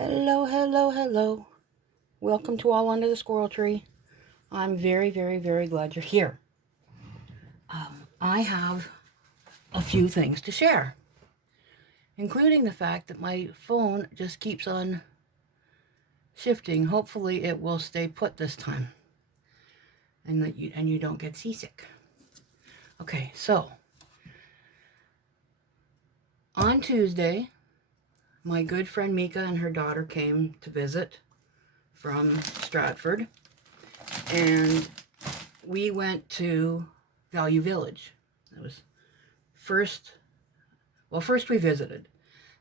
Hello, hello, hello. Welcome to All Under the Squirrel Tree. I'm very, very, very glad you're here. I have a few things to share, including the fact that my phone just keeps on shifting. Hopefully, it will stay put this time, and that you don't get seasick. Okay, so on Tuesday, my good friend Mika and her daughter came to visit from Stratford, and we went to Value Village. It was first we visited,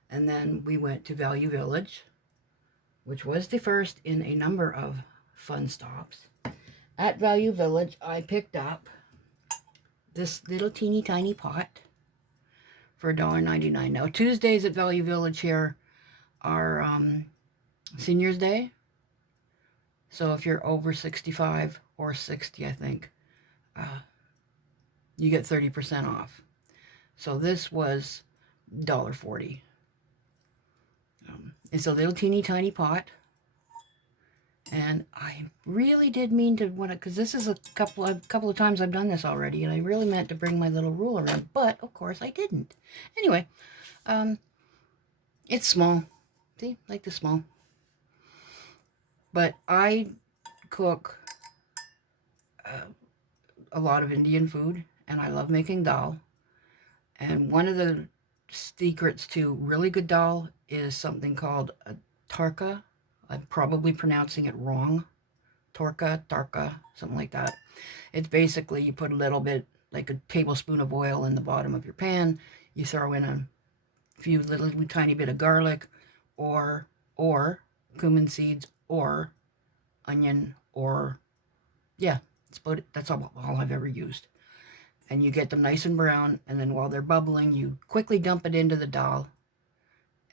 and then we went to Value Village, which was the first in a number of fun stops. At Value Village, I picked up this little teeny tiny pot for $1.99. Now, Tuesdays at Value Village here are Seniors Day. So if you're over 65 or 60, I think, you get 30% off. So this was $1.40. It's a little teeny tiny pot. And I really did mean to want to, because this is a couple of times I've done this already, and I really meant to bring my little ruler in, but of course I didn't. Anyway, it's small. See, like the small. But I cook a lot of Indian food, and I love making dal. And one of the secrets to really good dal is something called a tarka. I'm probably pronouncing it wrong. Tarka, something like that. It's basically you put a little bit, like a tablespoon of oil in the bottom of your pan. You throw in a few little tiny bit of garlic, or cumin seeds, or onion, or yeah, that's all I've ever used. And you get them nice and brown, and then while they're bubbling, you quickly dump it into the dal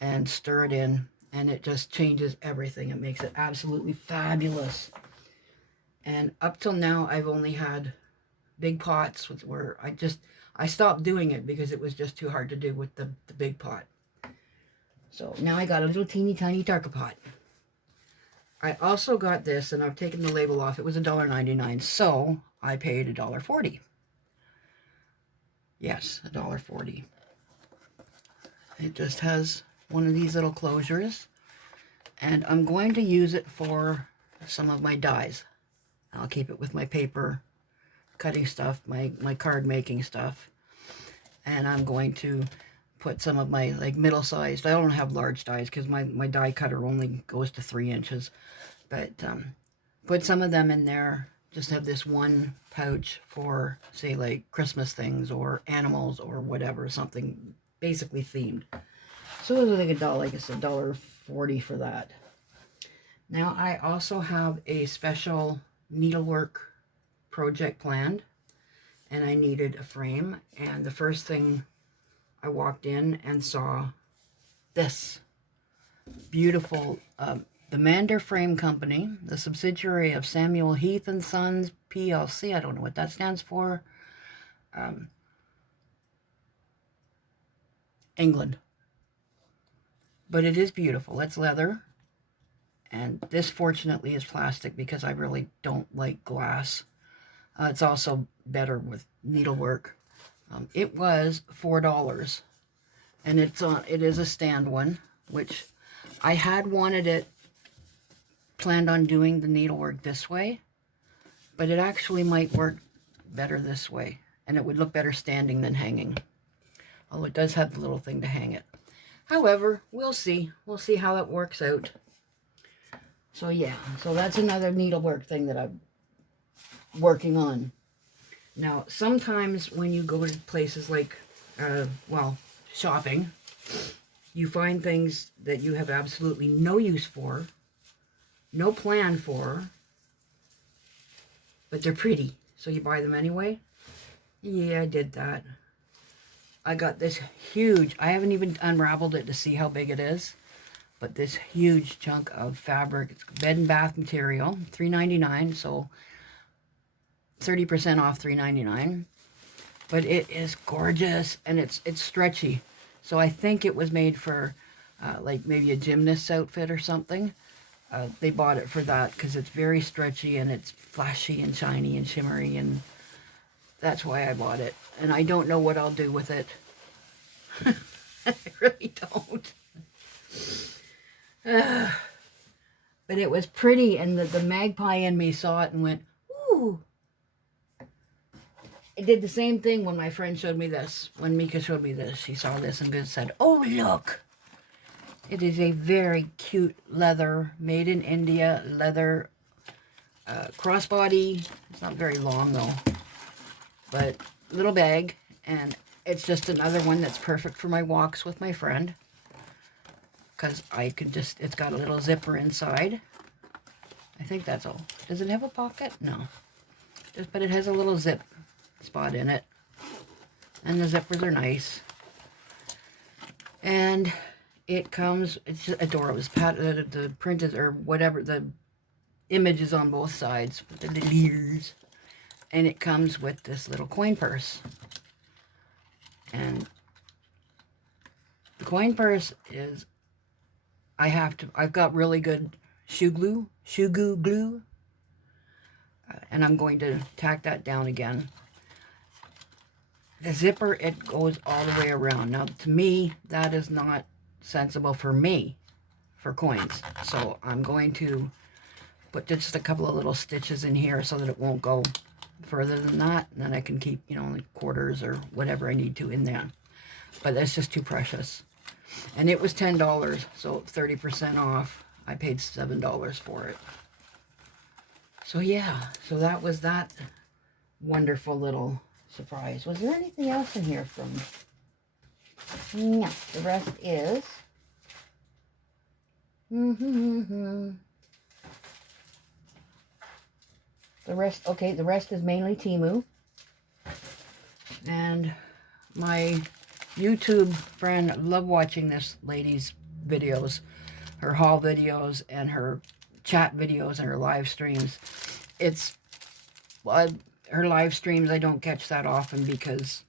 and stir it in, and it just changes everything. It makes it absolutely fabulous. And up till now, I've only had big pots where I stopped doing it because it was just too hard to do with the big pot. So now I got a little teeny tiny tarka pot. I also got this, and I've taken the label off. It was $1.99, so I paid $1.40. Yes, $1.40. It just has one of these little closures, and I'm going to use it for some of my dies. I'll keep it with my paper cutting stuff, my card making stuff, and I'm going to put some of my middle-sized. I don't have large dies because my die cutter only goes to 3 inches, but put some of them in there. Just have this one pouch for, say, like Christmas things or animals or whatever, something basically themed. So it was like like I said, $1.40 for that. Now I also have a special needlework project planned, and I needed a frame. And the first thing I walked in and saw this beautiful the Mander Frame Company, the subsidiary of Samuel Heath and Sons PLC. I don't know what that stands for. England. But it is beautiful. It's leather. And this, fortunately, is plastic because I really don't like glass. It's also better with needlework. It was $4. And it is a stand one, which I had wanted it planned on doing the needlework this way, but it actually might work better this way, and it would look better standing than hanging. Although it does have the little thing to hang it. However, we'll see. We'll see how it works out. So yeah, so that's another needlework thing that I'm working on. Now, sometimes when you go to places like, shopping, you find things that you have absolutely no use for, no plan for, but they're pretty, so you buy them anyway. Yeah, I did that. I got this huge, I haven't even unraveled it to see how big it is, but this huge chunk of fabric. It's bed and bath material, $3.99, so 30% off $3.99. But it is gorgeous, and it's stretchy. So I think it was made for like maybe a gymnast's outfit or something. They bought it for that because it's very stretchy and it's flashy and shiny and shimmery, and that's why I bought it. And I don't know what I'll do with it. I really don't. But it was pretty, and the magpie in me saw it and went, ooh. It did the same thing when my friend showed me this. When Mika showed me this, she saw this and said, oh, look. It is a very cute leather, made in India leather crossbody. It's not very long though, but little bag, and it's just another one that's perfect for my walks with my friend, because I could just, it's got a little zipper inside. I think that's all. Does it have a pocket? No. But it has a little zip spot in it, and the zippers are nice. And it comes, it's just adorable. The print is, or whatever, the image is on both sides with the little ears. And it comes with this little coin purse. And the coin purse is, I've got really good shoe glue, and I'm going to tack that down again. The zipper, it goes all the way around. Now, to me, that is not sensible for me, for coins. So I'm going to put just a couple of little stitches in here so that it won't go further than that. And then I can keep, you know, like quarters or whatever I need to in there. But that's just too precious. And it was $10, so 30% off. I paid $7 for it. So yeah, so that was that wonderful little surprise. Was there anything else in here from... No, the rest is... The rest, okay, the rest is mainly Temu. And my YouTube friend loved watching this lady's videos, her haul videos and her chat videos and her live streams. It's, her live streams, I don't catch that often because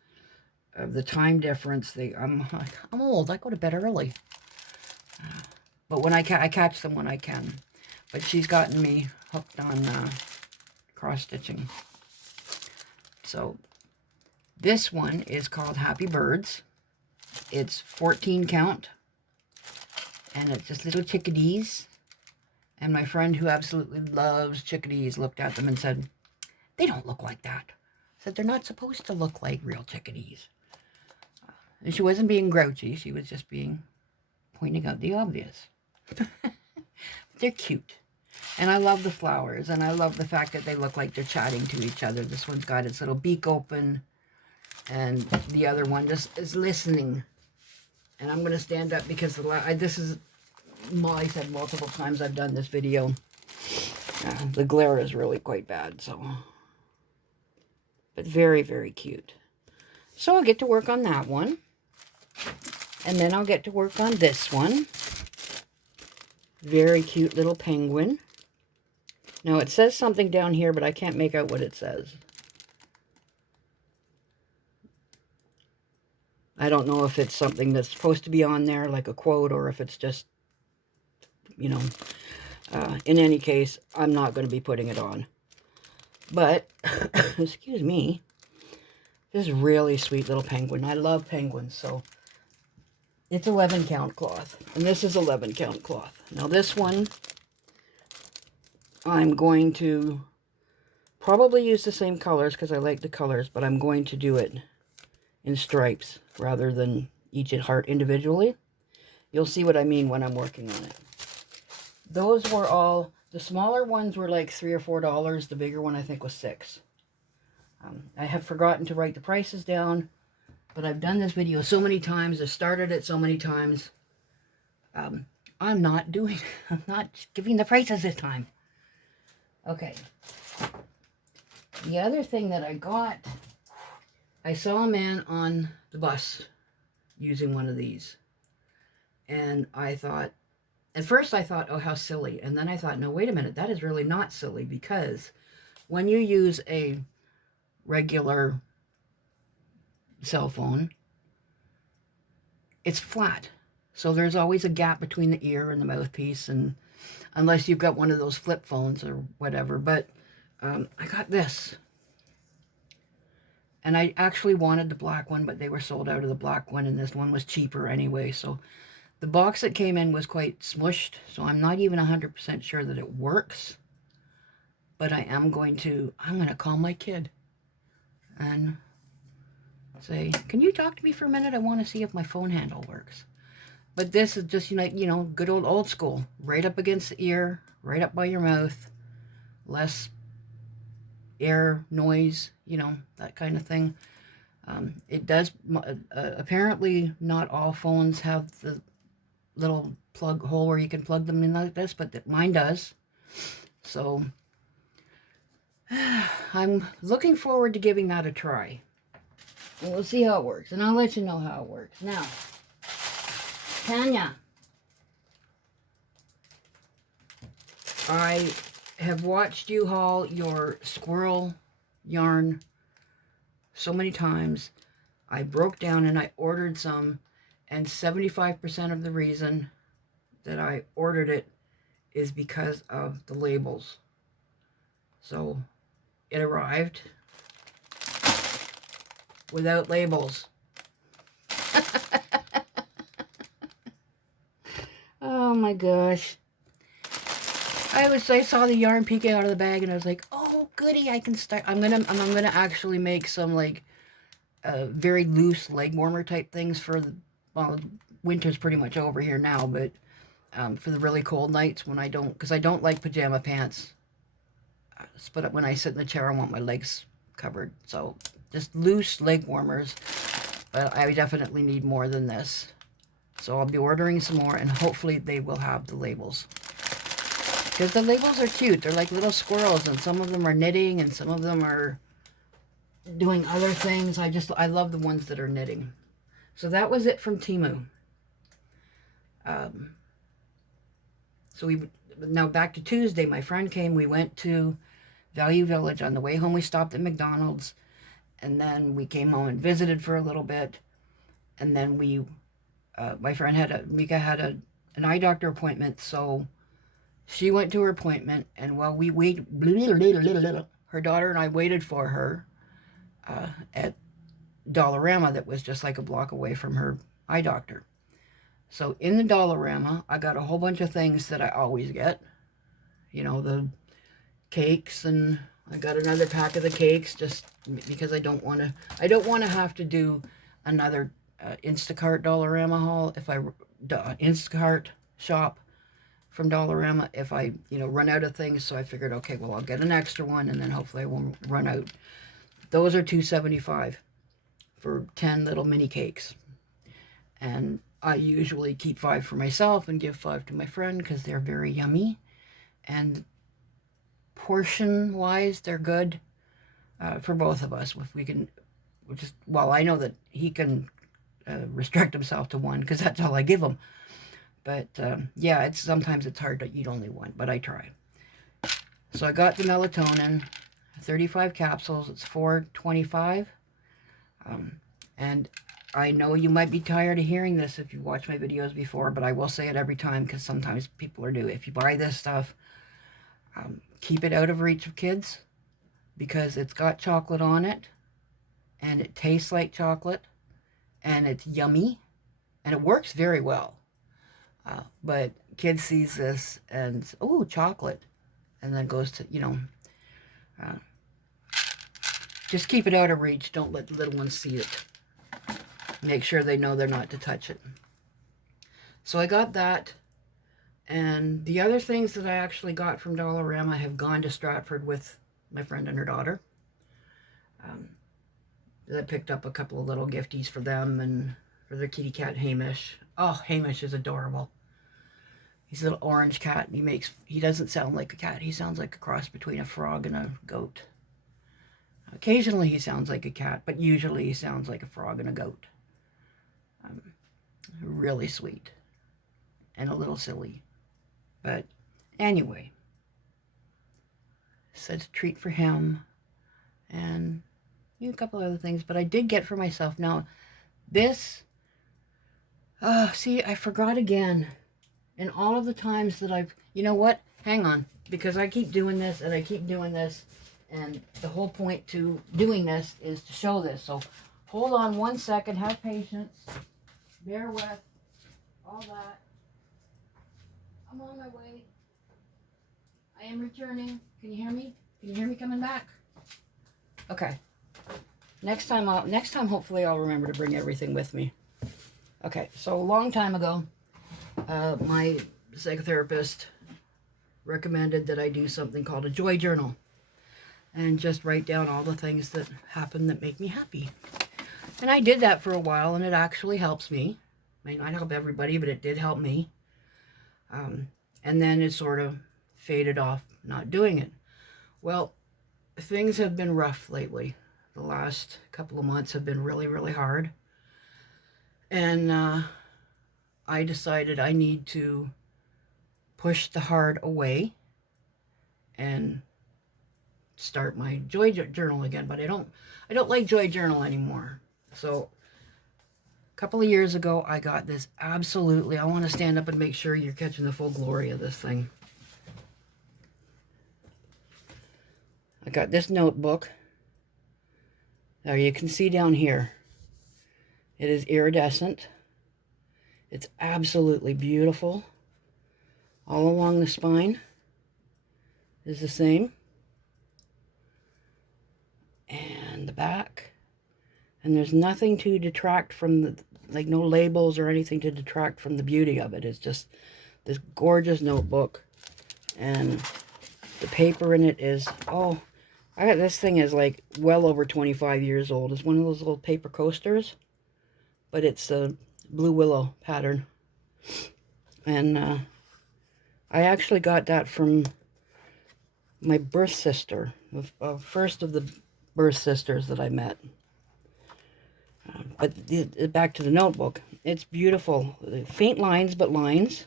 of the time difference. I'm old, I go to bed early. But when I catch them when I can. But she's gotten me hooked on cross-stitching. So this one is called Happy Birds. It's 14 count. And it's just little chickadees. And my friend who absolutely loves chickadees looked at them and said, they don't look like that. I said, they're not supposed to look like real chickadees. And she wasn't being grouchy. She was just pointing out the obvious. They're cute. And I love the flowers. And I love the fact that they look like they're chatting to each other. This one's got its little beak open. And the other one just is listening. And I'm going to stand up because this is, Molly said multiple times I've done this video. The glare is really quite bad, so. But very, very cute. So I'll get to work on that one. And then I'll get to work on this one. Very cute little penguin. Now it says something down here, but I can't make out what it says. I don't know if it's something that's supposed to be on there, like a quote, or if it's just, you know, in any case, I'm not going to be putting it on. But, excuse me, this really sweet little penguin. I love penguins, so it's 11 count cloth, and this is 11 count cloth. Now this one, I'm going to probably use the same colors because I like the colors, but I'm going to do it in stripes rather than each heart individually. You'll see what I mean when I'm working on it. Those were all, the smaller ones were like $3 or $4. The bigger one I think was $6. I have forgotten to write the prices down, but I've done this video so many times. I've started it so many times. I'm not giving the prices this time. Okay. The other thing that I got, I saw a man on the bus using one of these. And I thought, at first I thought, oh, how silly. And then I thought, no, wait a minute, that is really not silly, because when you use a regular cell phone, it's flat. So there's always a gap between the ear and the mouthpiece, and unless you've got one of those flip phones or whatever. But I got this. And I actually wanted the black one, but they were sold out of the black one, and this one was cheaper anyway. So the box that came in was quite smushed, so I'm not even 100% sure that it works. But I'm going to call my kid and say, can you talk to me for a minute? I want to see if my phone handle works. But this is just, good old school. Right up against the ear, right up by your mouth. Less air, noise, that kind of thing. It does, apparently not all phones have the little plug hole where you can plug them in like this, but mine does. So I'm looking forward to giving that a try. And we'll see how it works, and I'll let you know how it works. Now, Tanya, I have watched you haul your squirrel yarn so many times. I broke down and I ordered some, and 75% of the reason that I ordered it is because of the labels. So it arrived without labels. Oh my gosh. I saw the yarn peeking out of the bag, and I was like, oh goody, I can start. I'm gonna actually make some like very loose leg warmer type things for the, well, winter's pretty much over here now, but for the really cold nights when because I don't like pajama pants. But when I sit in the chair, I want my legs covered. So just loose leg warmers, but I definitely need more than this. So I'll be ordering some more, and hopefully they will have the labels. Because the labels are cute. They're like little squirrels, and some of them are knitting, and some of them are doing other things. I love the ones that are knitting. So that was it from Temu. So now back to Tuesday. My friend came. We went to Value Village. On the way home, we stopped at McDonald's, and then we came home and visited for a little bit. And then my friend Mika had an eye doctor appointment, so she went to her appointment, and while we waited, her daughter and I waited for her at Dollarama, that was just like a block away from her eye doctor. So in the Dollarama, I got a whole bunch of things that I always get. The cakes, and I got another pack of the cakes just because I don't want to have to do another Instacart Dollarama haul Instacart shop from Dollarama if I run out of things. So I figured, okay, well, I'll get an extra one, and then hopefully I won't run out. Those are $2.75 for 10 little mini cakes, and I usually keep 5 for myself and give 5 to my friend because they're very yummy, and portion wise they're good for both of us. If we can I know that he can restrict himself to one because that's all I give him. But yeah, sometimes it's hard to eat only one, but I try. So I got the melatonin, 35 capsules. It's $4.25. And I know you might be tired of hearing this if you've watched my videos before, but I will say it every time because sometimes people are new. If you buy this stuff, keep it out of reach of kids because it's got chocolate on it, and it tastes like chocolate, and it's yummy, and it works very well. But kids sees this and, oh, chocolate, and then goes to, just keep it out of reach. Don't let the little ones see it. Make sure they know they're not to touch it. So I got that, and the other things that I actually got from Dollarama have gone to Stratford with my friend and her daughter. I picked up a couple of little gifties for them and for their kitty cat, Hamish. Oh, Hamish is adorable. He's a little orange cat, and he doesn't sound like a cat. He sounds like a cross between a frog and a goat. Occasionally he sounds like a cat, but usually he sounds like a frog and a goat. Really sweet and a little silly. But anyway, said a treat for him, and a couple other things. But I did get for myself. Now, this See, I forgot again. And all of the times that you know what? Hang on. Because I keep doing this and I keep doing this. And the whole point to doing this is to show this. So hold on 1 second. Have patience. Bear with all that. I'm on my way. I am returning. Can you hear me? Can you hear me coming back? Okay. Next time hopefully I'll remember to bring everything with me. Okay, so a long time ago, my psychotherapist recommended that I do something called a joy journal and just write down all the things that happen that make me happy. And I did that for a while, and it actually helps me. It may not help everybody, but it did help me. And then it sort of faded off not doing it. Well, things have been rough lately. The last couple of months have been really, really hard. And I decided I need to push the hard away and start my joy journal again. But I don't like joy journal anymore. So a couple of years ago, I got this absolutely, I want to stand up and make sure you're catching the full glory of this thing. I got this notebook. Now you can see down here, it is iridescent. It's absolutely beautiful. All along the spine is the same. And the back. And there's nothing to detract from like no labels or anything to detract from the beauty of it. It's just this gorgeous notebook. And the paper in it is, this thing is like well over 25 years old. It's one of those little paper coasters, but it's a blue willow pattern. And I actually got that from my birth sister, the first of the birth sisters that I met. But back to the notebook. It's beautiful. Faint lines, but lines.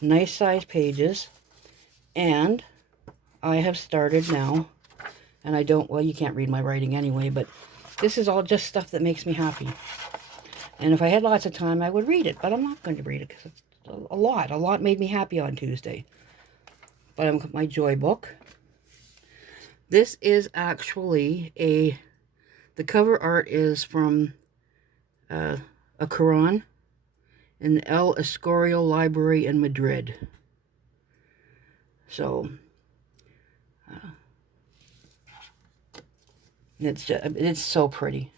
Nice size pages. And I have started now, and you can't read my writing anyway, but this is all just stuff that makes me happy. And if I had lots of time, I would read it, but I'm not going to read it because it's a lot. A lot made me happy on Tuesday. But my joy book. This is actually the cover art is from a Quran in the El Escorial Library in Madrid. So it's so pretty.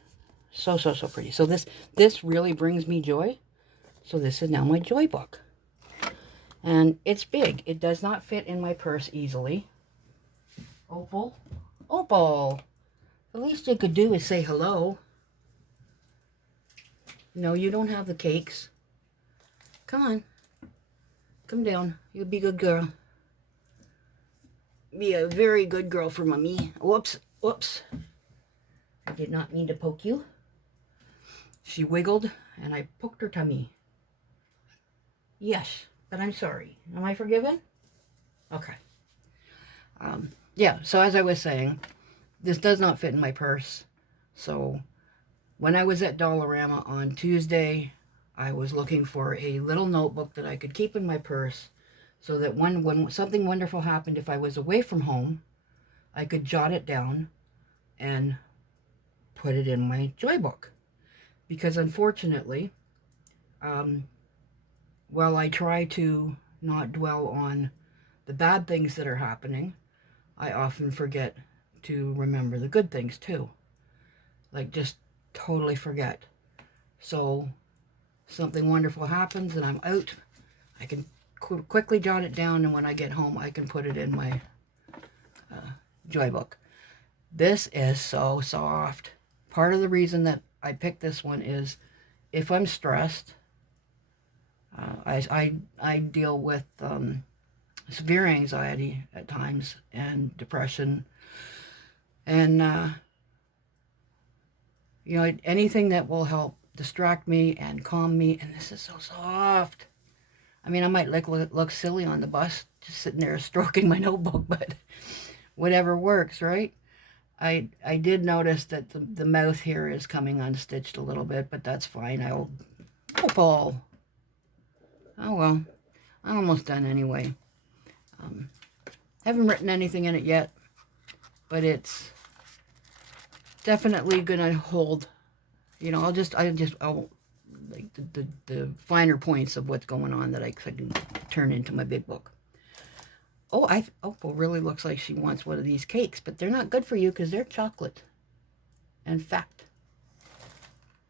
So pretty. So this really brings me joy. So this is now my joy book. And it's big. It does not fit in my purse easily. Opal. Opal. The least you could do is say hello. No, you don't have the cakes. Come on. Come down. You'll be a good girl. Be a very good girl for Mommy. Whoops. Whoops. I did not mean to poke you. She wiggled, and I poked her tummy. Yes, but I'm sorry. Am I forgiven? Okay. Yeah, so as I was saying, this does not fit in my purse. So when I was at Dollarama on Tuesday, I was looking for a little notebook that I could keep in my purse so that when something wonderful happened, if I was away from home, I could jot it down and put it in my joy book. Because unfortunately, while I try to not dwell on the bad things that are happening, I often forget to remember the good things too. Like just totally forget. So something wonderful happens and I'm out, I can quickly jot it down, and when I get home I can put it in my joy book. This is so soft. Part of the reason that I picked this one is if I'm stressed, I deal with severe anxiety at times and depression, and anything that will help distract me and calm me. And this is so soft. I mean, I might look silly on the bus just sitting there stroking my notebook, but whatever works, right? I did notice that the mouth here is coming unstitched a little bit, but that's fine. Opal. Oh well, I'm almost done anyway. Haven't written anything in it yet, but it's definitely gonna hold. You know, I'll like the finer points of what's going on that I can turn into my big book. Oh, Opal really looks like she wants one of these cakes, but they're not good for you because they're chocolate and fat.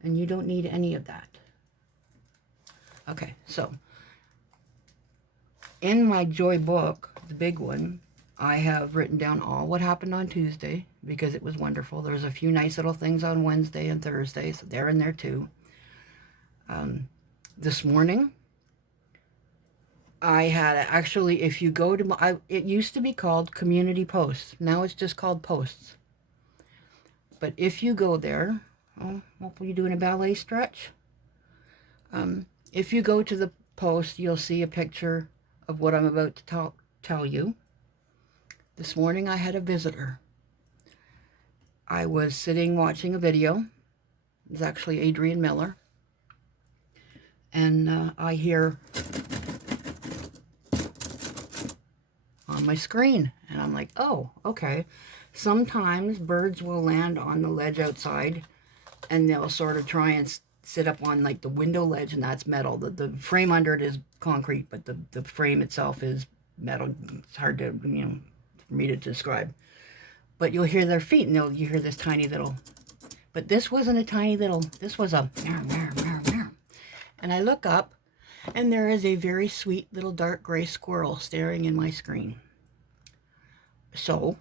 And you don't need any of that. Okay, so in my joy book, the big one, I have written down all what happened on Tuesday because it was wonderful. There's a few nice little things on Wednesday and Thursday, so they're in there too. This morning, I had actually, if you go to, it used to be called Community Posts. Now it's just called Posts. But if you go there, oh, what were you doing, a ballet stretch? If you go to the post, you'll see a picture of what I'm about to tell you. This morning I had a visitor. I was sitting watching a video. It was actually Adrian Miller. And I hear on my screen. And I'm like, oh, okay. Sometimes birds will land on the ledge outside and they'll sort of try and sit up on like the window ledge, and that's metal. The frame under it is concrete, but the frame itself is metal. It's hard to, for me to describe. But you'll hear their feet, and you hear this tiny little, but this wasn't a tiny little, this was a meow, meow, meow, meow. And I look up, and there is a very sweet little dark gray squirrel staring in my screen. So,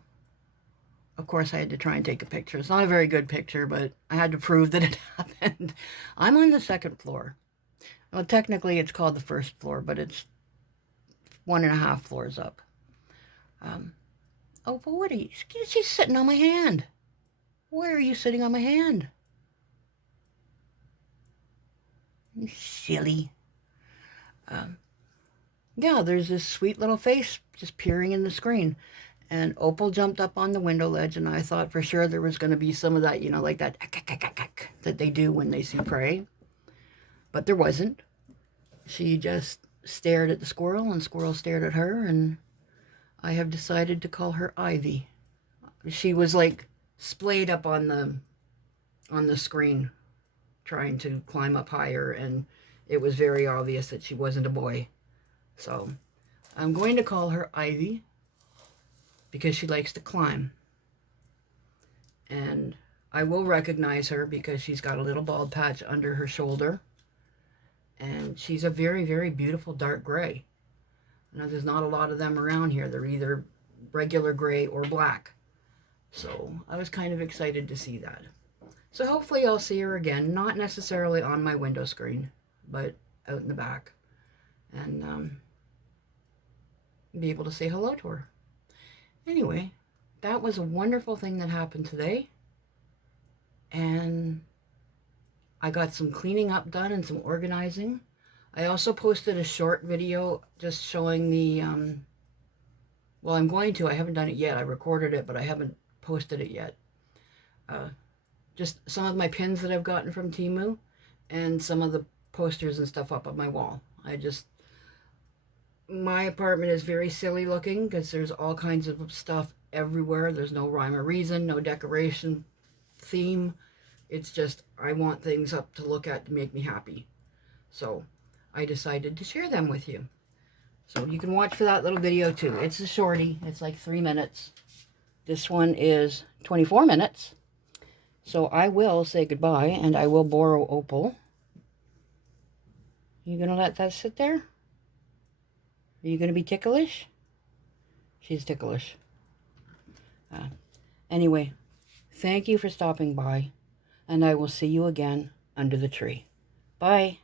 of course, I had to try and take a picture. It's not a very good picture, but I had to prove that it happened. I'm on the second floor. Well, technically, it's called the first floor, but it's 1.5 floors up. Oh, but what are you? She's sitting on my hand. Why are you sitting on my hand? You silly. Yeah, there's this sweet little face just peering in the screen. And Opal jumped up on the window ledge, and I thought for sure there was going to be some of that, like that that they do when they see prey. But there wasn't. She just stared at the squirrel, and squirrel stared at her, and I have decided to call her Ivy. She was like splayed up on the screen, trying to climb up higher, and it was very obvious that she wasn't a boy. So I'm going to call her Ivy, because she likes to climb. And I will recognize her because she's got a little bald patch under her shoulder. And she's a very, very beautiful dark gray. Now, there's not a lot of them around here. They're either regular gray or black. So I was kind of excited to see that. So hopefully I'll see her again, not necessarily on my window screen, but out in the back. And be able to say hello to her. Anyway, that was a wonderful thing that happened today. And I got some cleaning up done and some organizing. I also posted a short video just showing the, well, I'm going to. I haven't done it yet. I recorded it, but I haven't posted it yet. Just some of my pins that I've gotten from Temu and some of the posters and stuff up on my wall. My apartment is very silly looking because there's all kinds of stuff everywhere. There's no rhyme or reason, no decoration theme. It's just, I want things up to look at to make me happy. So I decided to share them with you. So you can watch for that little video too. It's a shorty. It's like 3 minutes. This one is 24 minutes. So I will say goodbye, and I will borrow Opal. You gonna let that sit there? Are you going to be ticklish? She's ticklish. Anyway, thank you for stopping by, and I will see you again under the tree. Bye.